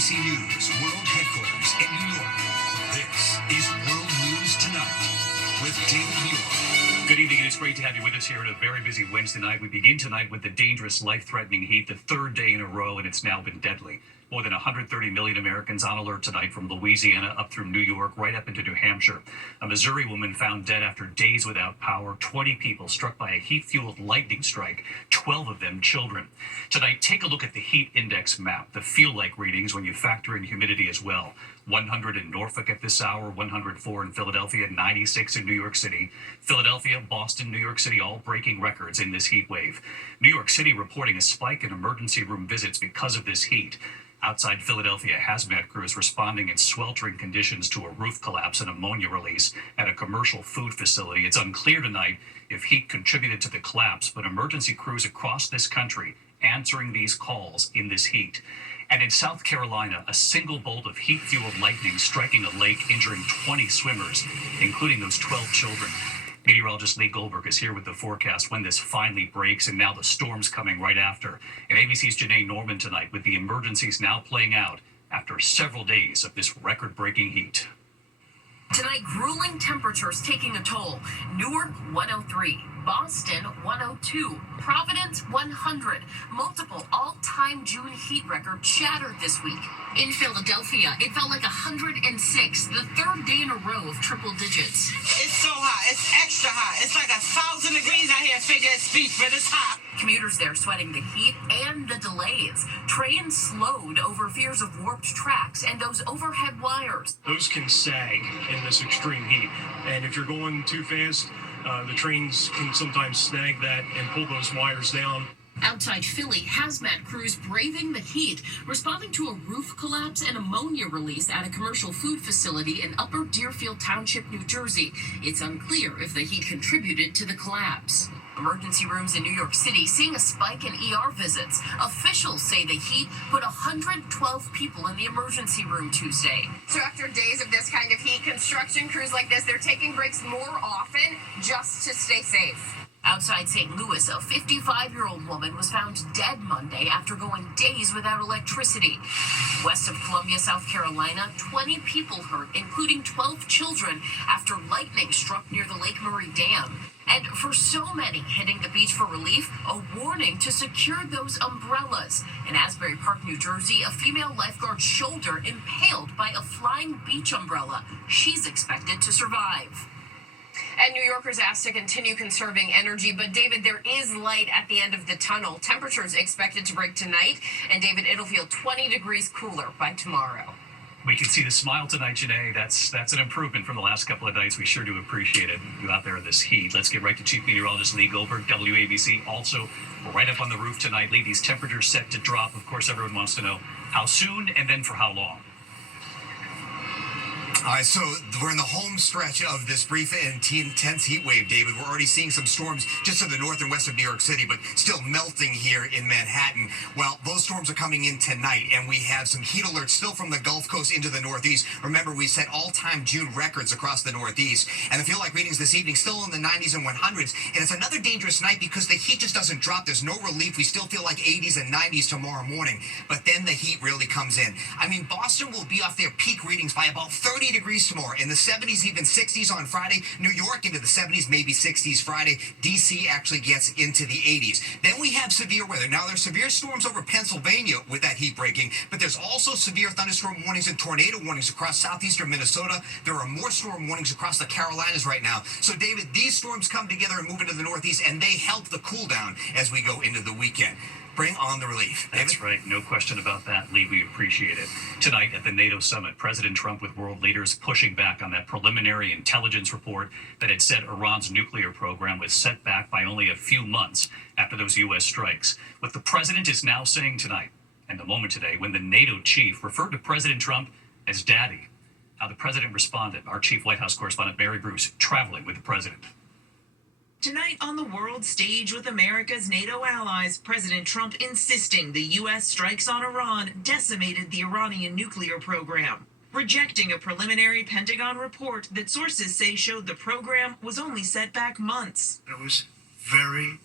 ABC News World Headquarters in New York. This is World News Tonight with David Muir. Good evening, and it's great to have you with us here on a very busy Wednesday night. We begin tonight with the dangerous, life-threatening heat, the third day in a row, and it's now been deadly. More than 130 million Americans on alert tonight from Louisiana up through New York, right up into New Hampshire. A Missouri woman found dead after days without power. 20 people struck by a heat-fueled lightning strike, 12 of them children. Tonight, take a look at the heat index map, the feel-like readings when you factor in humidity as well. 100 in Norfolk at this hour, 104 in Philadelphia, 96 in New York City. Philadelphia, Boston, New York City, all breaking records in this heat wave. New York City reporting a spike in emergency room visits because of this heat. Outside Philadelphia, hazmat crews responding in sweltering conditions to a roof collapse and ammonia release at a commercial food facility. It's unclear tonight if heat contributed to the collapse, but emergency crews across this country answering these calls in this heat. And in South Carolina, a single bolt of heat-fueled lightning striking a lake, injuring 20 swimmers, including those 12 children. Meteorologist Lee Goldberg is here with the forecast when this finally breaks, and now the storm's coming right after. And ABC's Janae Norman tonight with the emergencies now playing out after several days of this record-breaking heat. Tonight, grueling temperatures taking a toll. Newark, 103. Boston, 102. Providence, 100. Multiple all-time June heat records shattered this week. In Philadelphia, it felt like 106, the third day in a row of triple digits. It's so hot. It's extra hot. It's like 1,000 degrees out here, figure of speech, but it's hot. Commuters there sweating the heat and the delays. Trains slowed over fears of warped tracks and those overhead wires. Those can sag in this extreme heat, and if you're going too fast, the trains can sometimes snag that and pull those wires down. Outside Philly, hazmat crews braving the heat, responding to a roof collapse and ammonia release at a commercial food facility in Upper Deerfield Township, New Jersey. It's unclear if the heat contributed to the collapse. Emergency rooms in New York City seeing a spike in ER visits. Officials say the heat put 112 people in the emergency room Tuesday. So after days of this kind of heat, construction crews like this, they're taking breaks more often just to stay safe. Outside St. Louis, a 55-year-old woman was found dead Monday after going days without electricity. West of Columbia, South Carolina, 20 people hurt, including 12 children, after lightning struck near the Lake Murray Dam. And for so many hitting the beach for relief, a warning to secure those umbrellas. In Asbury Park, New Jersey, a female lifeguard's shoulder impaled by a flying beach umbrella. She's expected to survive. And New Yorkers asked to continue conserving energy. But, David, there is light at the end of the tunnel. Temperatures expected to break tonight. And, David, it'll feel 20 degrees cooler by tomorrow. We can see the smile tonight, Janae. That's an improvement from the last couple of nights. We sure do appreciate it. You out there in this heat. Let's get right to Chief Meteorologist Lee Goldberg, WABC. Also, right up on the roof tonight. Lee, these temperatures set to drop. Of course, everyone wants to know how soon and then for how long. All right, so we're in the home stretch of this brief and intense heat wave, David. We're already seeing some storms just to the north and west of New York City, but still melting here in Manhattan. Well, those storms are coming in tonight, and we have some heat alerts still from the Gulf Coast into the Northeast. Remember, we set all-time June records across the Northeast, and the feel-like readings this evening still in the 90s and 100s, and it's another dangerous night because the heat just doesn't drop. There's no relief. We still feel like 80s and 90s tomorrow morning, but then the heat really comes in. I mean, Boston will be off their peak readings by about 30 degrees tomorrow. In the 70s, even 60s on Friday. New York into the 70s, maybe 60s Friday. D.C. actually gets into the 80s. Then we have severe weather. Now, there's severe storms over Pennsylvania with that heat breaking, but there's also severe thunderstorm warnings and tornado warnings across southeastern Minnesota. There are more storm warnings across the Carolinas right now. So, David, these storms come together and move into the Northeast, and they help the cool down as we go into the weekend. Bring on the relief. David? That's right. No question about that, Lee. We appreciate it. Tonight at the NATO summit, President Trump with world leaders pushing back on that preliminary intelligence report that had said Iran's nuclear program was set back by only a few months after those U.S. strikes. What the president is now saying tonight, and the moment today, when the NATO chief referred to President Trump as Daddy, how the president responded. Our chief White House correspondent, Mary Bruce, traveling with the president. Tonight on the world stage with America's NATO allies, President Trump insisting the U.S. strikes on Iran decimated the Iranian nuclear program, rejecting a preliminary Pentagon report that sources say showed the program was only set back months. It was very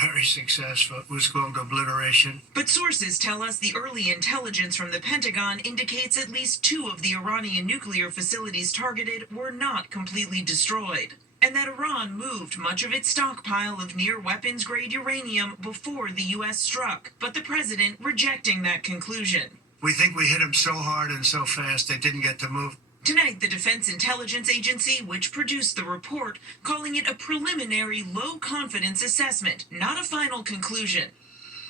very successful. It was called obliteration. But sources tell us the early intelligence from the Pentagon indicates at least 2 of the Iranian nuclear facilities targeted were not completely destroyed, and that Iran moved much of its stockpile of near weapons-grade uranium before the U.S. struck, but the president rejecting that conclusion. We think we hit them so hard and so fast they didn't get to move. Tonight, the Defense Intelligence Agency, which produced the report, calling it a preliminary low-confidence assessment, not a final conclusion.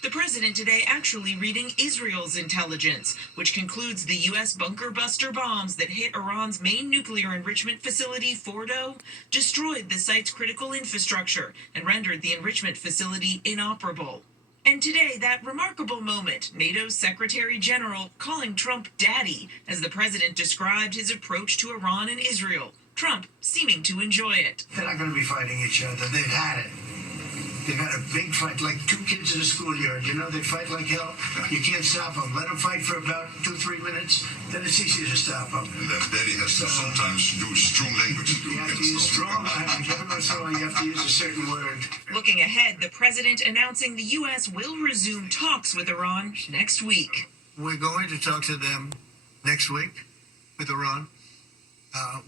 The president today actually reading Israel's intelligence, which concludes the U.S. bunker-buster bombs that hit Iran's main nuclear enrichment facility, Fordo, destroyed the site's critical infrastructure and rendered the enrichment facility inoperable. And today, that remarkable moment, NATO's Secretary General calling Trump daddy as the president described his approach to Iran and Israel, Trump seeming to enjoy it. They're not going to be fighting each other. They've had it. They've had a big fight, like 2 kids in a schoolyard. You know, they fight like hell. You can't stop them. Let them fight for about 2-3 minutes, then it's easy to stop them. And that daddy has to sometimes use strong language. You have to use strong language. Every once in a while, you have to use a certain word. Looking ahead, the president announcing the U.S. will resume talks with Iran next week. We're going to talk to them next week with Iran.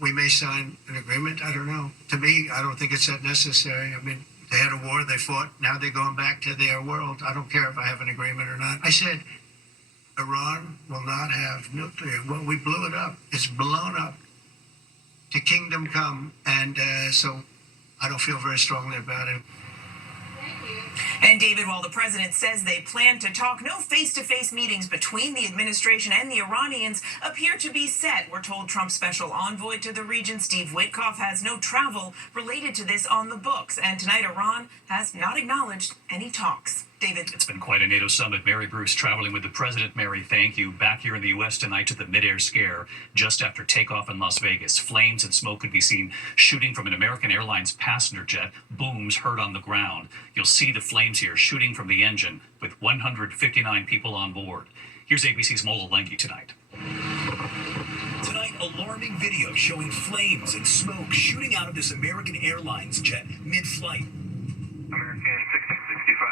We may sign an agreement. I don't know. To me, I don't think it's that necessary. I mean, they had a war, they fought, now they're going back to their world. I don't care if I have an agreement or not. I said, Iran will not have nuclear. Well, we blew it up. It's blown up to kingdom come. And so I don't feel very strongly about it. And David, while the president says they plan to talk, no face-to-face meetings between the administration and the Iranians appear to be set. We're told Trump's special envoy to the region, Steve Witkoff, has no travel related to this on the books. And tonight, Iran has not acknowledged any talks. David. It's been quite a NATO summit. Mary Bruce traveling with the president. Mary, thank you. Back here in the U.S. tonight to the mid-air scare just after takeoff in Las Vegas. Flames and smoke could be seen shooting from an American Airlines passenger jet. Booms heard on the ground. You'll see the flames here shooting from the engine with 159 people on board. Here's ABC's Mola Lenghi tonight. Tonight, alarming video showing flames and smoke shooting out of this American Airlines jet mid-flight. American 6065,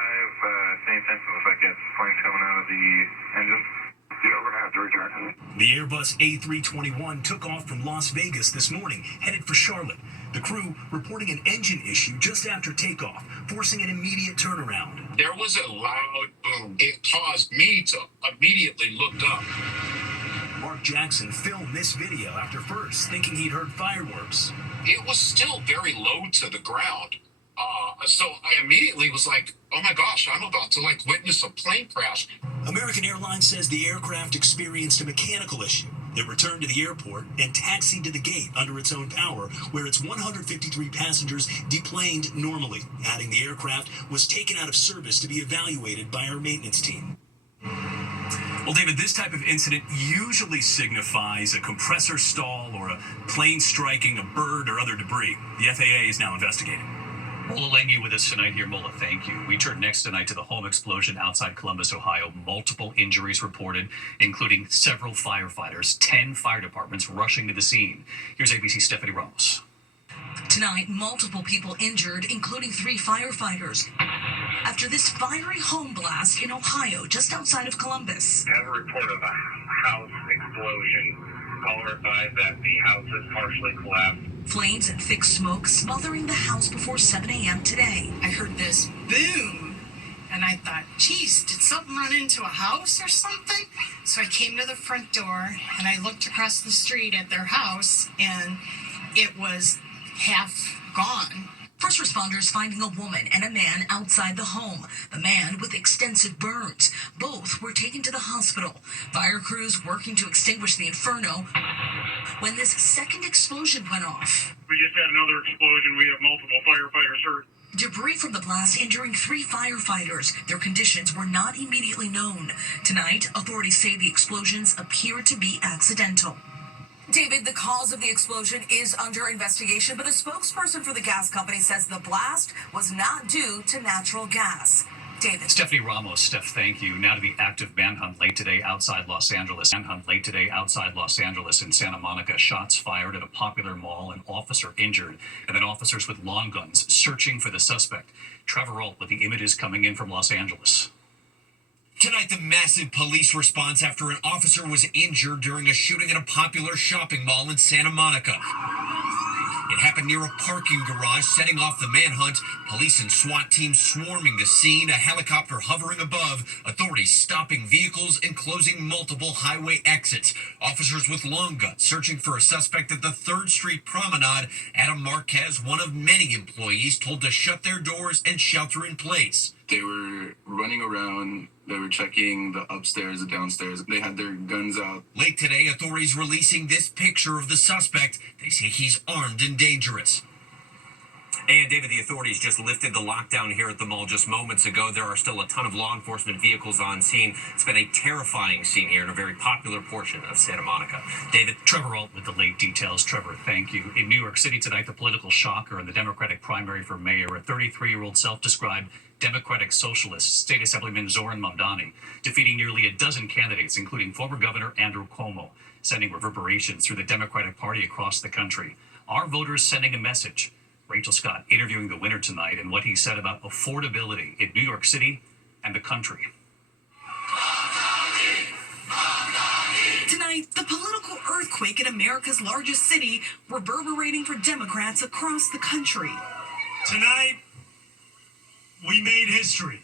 same time, so looks like it's flames coming out of the engine. Yeah, we're gonna have to return. The Airbus A321 took off from Las Vegas this morning, headed for Charlotte. The crew reporting an engine issue just after takeoff, forcing an immediate turnaround. There was a loud boom. It caused me to immediately look up. Mark Jackson filmed this video after first thinking he'd heard fireworks. It was still very low to the ground. So I immediately was like, oh my gosh, I'm about to witness a plane crash. American Airlines says the aircraft experienced a mechanical issue. It returned to the airport and taxied to the gate under its own power, where its 153 passengers deplaned normally, adding the aircraft was taken out of service to be evaluated by our maintenance team. Well, David, this type of incident usually signifies a compressor stall or a plane striking a bird or other debris. The FAA is now investigating. Mola Lenghi with us tonight here. Mola, thank you. We turn next tonight to the home explosion outside Columbus, Ohio. Multiple injuries reported, including several firefighters, 10 fire departments rushing to the scene. Here's ABC's Stephanie Ramos. Tonight, multiple people injured, including 3 firefighters, after this fiery home blast in Ohio, just outside of Columbus. I have a report of a house explosion. Caller advised that the house has partially collapsed. Flames and thick smoke smothering the house before 7 a.m. today. I heard this boom, and I thought, geez, did something run into a house or something? So I came to the front door, and I looked across the street at their house, and it was half gone. First responders finding a woman and a man outside the home. The man with extensive burns. Both were taken to the hospital. Fire crews working to extinguish the inferno when this second explosion went off. We just had another explosion. We have multiple firefighters hurt. Debris from the blast injuring 3 firefighters. Their conditions were not immediately known. Tonight, authorities say the explosions appear to be accidental. David, the cause of the explosion is under investigation, but a spokesperson for the gas company says the blast was not due to natural gas. David. Stephanie Ramos, Steph, thank you. Now to the active manhunt late today outside Los Angeles. Manhunt late today outside Los Angeles in Santa Monica. Shots fired at a popular mall, an officer injured, and then officers with long guns searching for the suspect. Trevor Alt with the images coming in from Los Angeles. Tonight, the massive police response after an officer was injured during a shooting at a popular shopping mall in Santa Monica. It happened near a parking garage, setting off the manhunt. Police and SWAT teams swarming the scene, a helicopter hovering above, authorities stopping vehicles and closing multiple highway exits. Officers with long guns searching for a suspect at the 3rd Street Promenade. Adam Marquez, one of many employees, told to shut their doors and shelter in place. They were running around. They were checking the upstairs, the downstairs. They had their guns out. Late today, authorities releasing this picture of the suspect. They say he's armed and dangerous. And David, the authorities just lifted the lockdown here at the mall just moments ago. There are still a ton of law enforcement vehicles on scene. It's been a terrifying scene here in a very popular portion of Santa Monica. David? Trevor Alt with the late details. Trevor, thank you. In New York City tonight, the political shocker in the Democratic primary for mayor, a 33-year-old self-described Democratic Socialist, State Assemblyman Zoran Mamdani, defeating nearly a dozen candidates, including former Governor Andrew Cuomo, sending reverberations through the Democratic Party across the country. Are voters sending a message? Rachel Scott interviewing the winner tonight and what he said about affordability in New York City and the country. Tonight, the political earthquake in America's largest city reverberating for Democrats across the country. Tonight, we made history.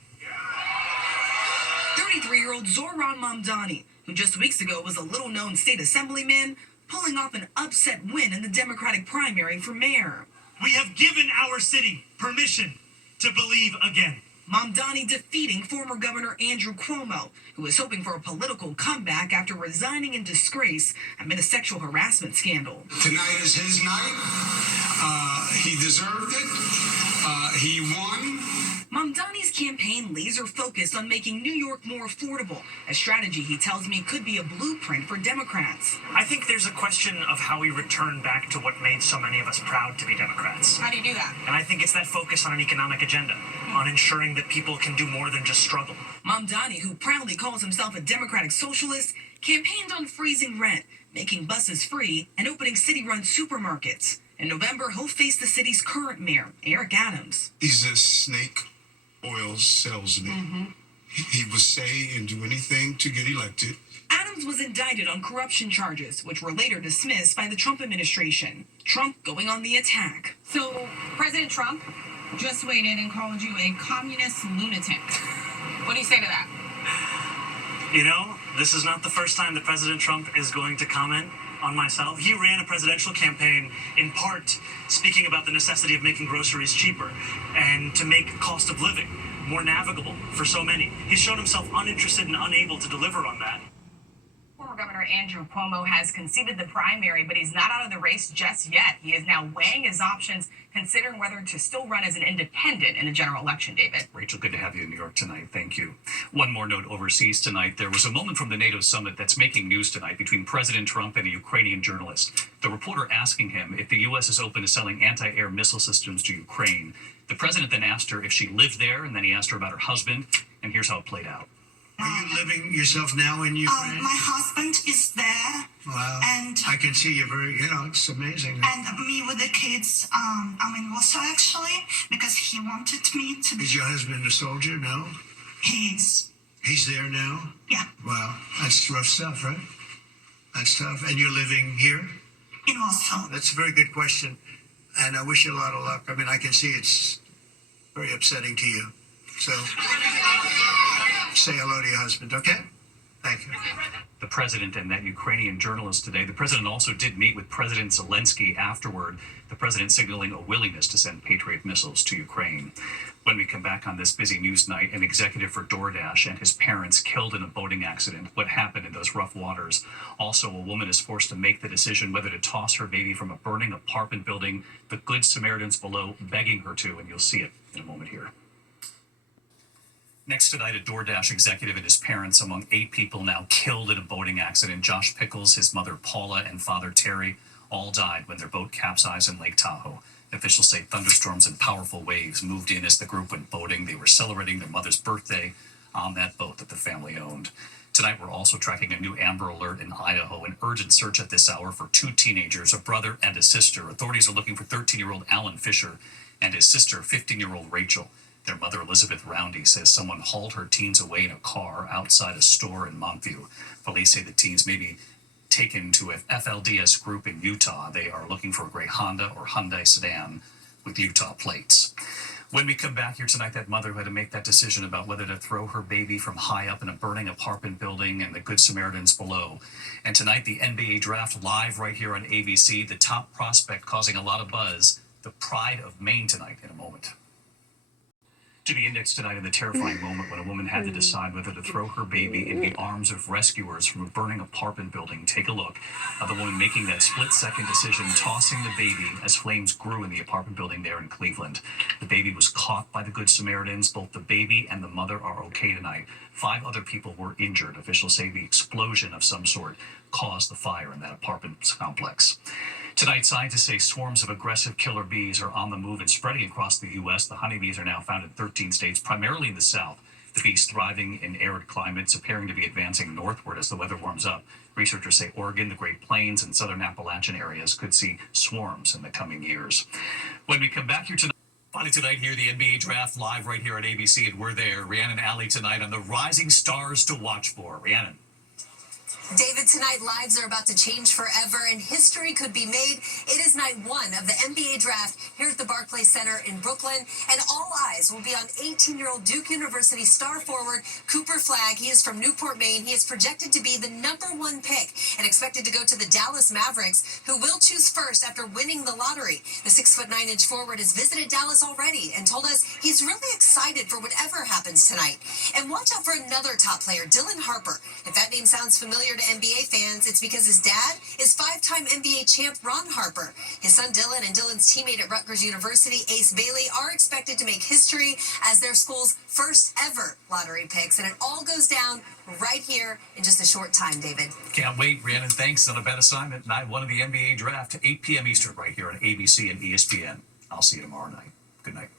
33-year-old Zoran Mamdani, who just weeks ago was a little-known state assemblyman, pulling off an upset win in the Democratic primary for mayor. We have given our city permission to believe again. Mamdani defeating former Governor Andrew Cuomo, who was hoping for a political comeback after resigning in disgrace amid a sexual harassment scandal. Tonight is his night. He deserved it. He won. Mamdani's campaign laser focused on making New York more affordable, a strategy he tells me could be a blueprint for Democrats. I think there's a question of how we return back to what made so many of us proud to be Democrats. How do you do that? And I think it's that focus on an economic agenda, on ensuring that people can do more than just struggle. Mamdani, who proudly calls himself a Democratic Socialist, campaigned on freezing rent, making buses free, and opening city-run supermarkets. In November, he'll face the city's current mayor, Eric Adams. He's a snake oil salesman. He would say and do anything to get elected. Adams was indicted on corruption charges, which were later dismissed by the Trump administration. Trump going on the attack. So, President Trump just weighed in and called you a communist lunatic. What do you say to that? You know, this is not the first time that President Trump is going to comment on myself. He ran a presidential campaign in part speaking about the necessity of making groceries cheaper and to make cost of living more navigable for so many. He's shown himself uninterested and unable to deliver on that. Former Governor Andrew Cuomo has conceded the primary, but he's not out of the race just yet. He is now weighing his options, considering whether to still run as an independent in the general election, David. Rachel, good to have you in New York tonight. Thank you. One more note overseas tonight. There was a moment from the NATO summit that's making news tonight between President Trump and a Ukrainian journalist. The reporter asking him if the U.S. is open to selling anti-air missile systems to Ukraine. The president then asked her if she lived there, and then he asked her about her husband, and here's how it played out. Are you living yourself now in Ukraine? My husband is there. Wow. And I can see you very, it's amazing. And me with the kids, I'm in Warsaw actually, because he wanted me to be. Is your husband a soldier? No? He's there now? Yeah. Wow. That's rough stuff, right? That's tough. And you're living here? In Warsaw. That's a very good question. And I wish you a lot of luck. I mean, I can see it's very upsetting to you. So say hello to your husband, okay? Thank you. The president and that Ukrainian journalist today. The president also did meet with President Zelensky afterward, the president signaling a willingness to send Patriot missiles to Ukraine. When we come back on this busy news night, an executive for DoorDash and his parents killed in a boating accident. What happened in those rough waters? Also, a woman is forced to make the decision whether to toss her baby from a burning apartment building. The Good Samaritans below begging her to, and you'll see it in a moment here. Next tonight, a DoorDash executive and his parents, among 8 people now killed in a boating accident. Josh Pickles, his mother Paula, and father Terry all died when their boat capsized in Lake Tahoe. Officials say thunderstorms and powerful waves moved in as the group went boating. They were celebrating their mother's birthday on that boat that the family owned. Tonight, we're also tracking a new Amber Alert in Idaho, an urgent search at this hour for 2 teenagers, a brother and a sister. Authorities are looking for 13-year-old Alan Fisher and his sister, 15-year-old Rachel. Their mother, Elizabeth Roundy, says someone hauled her teens away in a car outside a store in Montview. Police say the teens may be taken to a FLDS group in Utah. They are looking for a gray Honda or Hyundai sedan with Utah plates. When we come back here tonight, that mother had to make that decision about whether to throw her baby from high up in a burning apartment building and the Good Samaritans below. And tonight, the NBA draft live right here on ABC. The top prospect causing a lot of buzz, the pride of Maine tonight in a moment. To the index tonight in the terrifying moment when a woman had to decide whether to throw her baby in the arms of rescuers from a burning apartment building. Take a look at the woman making that split-second decision, tossing the baby as flames grew in the apartment building there in Cleveland. The baby was caught by the Good Samaritans. Both the baby and the mother are okay tonight. 5 other people were injured. Officials say the explosion of some sort caused the fire in that apartment complex. Tonight, scientists say swarms of aggressive killer bees are on the move and spreading across the U.S. The honeybees are now found in 13 states, primarily in the South. The bees thriving in arid climates, appearing to be advancing northward as the weather warms up. Researchers say Oregon, the Great Plains, and southern Appalachian areas could see swarms in the coming years. When we come back here tonight, finally tonight here, the NBA draft live right here at ABC, and we're there. Rhiannon Alley tonight on the rising stars to watch for. Rhiannon. David, tonight lives are about to change forever and history could be made. It is night 1 of the NBA draft here at the Barclays Center in Brooklyn, and all eyes will be on 18-year-old Duke University star forward Cooper Flagg. He is from Newport, Maine. He is projected to be the #1 pick and expected to go to the Dallas Mavericks, who will choose first after winning the lottery. The 6'9" forward has visited Dallas already and told us he's really excited for whatever happens tonight. And watch out for another top player, Dylan Harper. If that name sounds familiar to NBA fans, it's because his dad is 5-time NBA champ Ron Harper. His son Dylan and Dylan's teammate at Rutgers University, Ace Bailey, are expected to make history as their school's first ever lottery picks. And it all goes down right here in just a short time, David. Can't wait, Rhiannon. Thanks. Not a bad assignment. Night 1 of the NBA draft, 8 p.m. Eastern, right here on ABC and ESPN. I'll see you tomorrow night. Good night.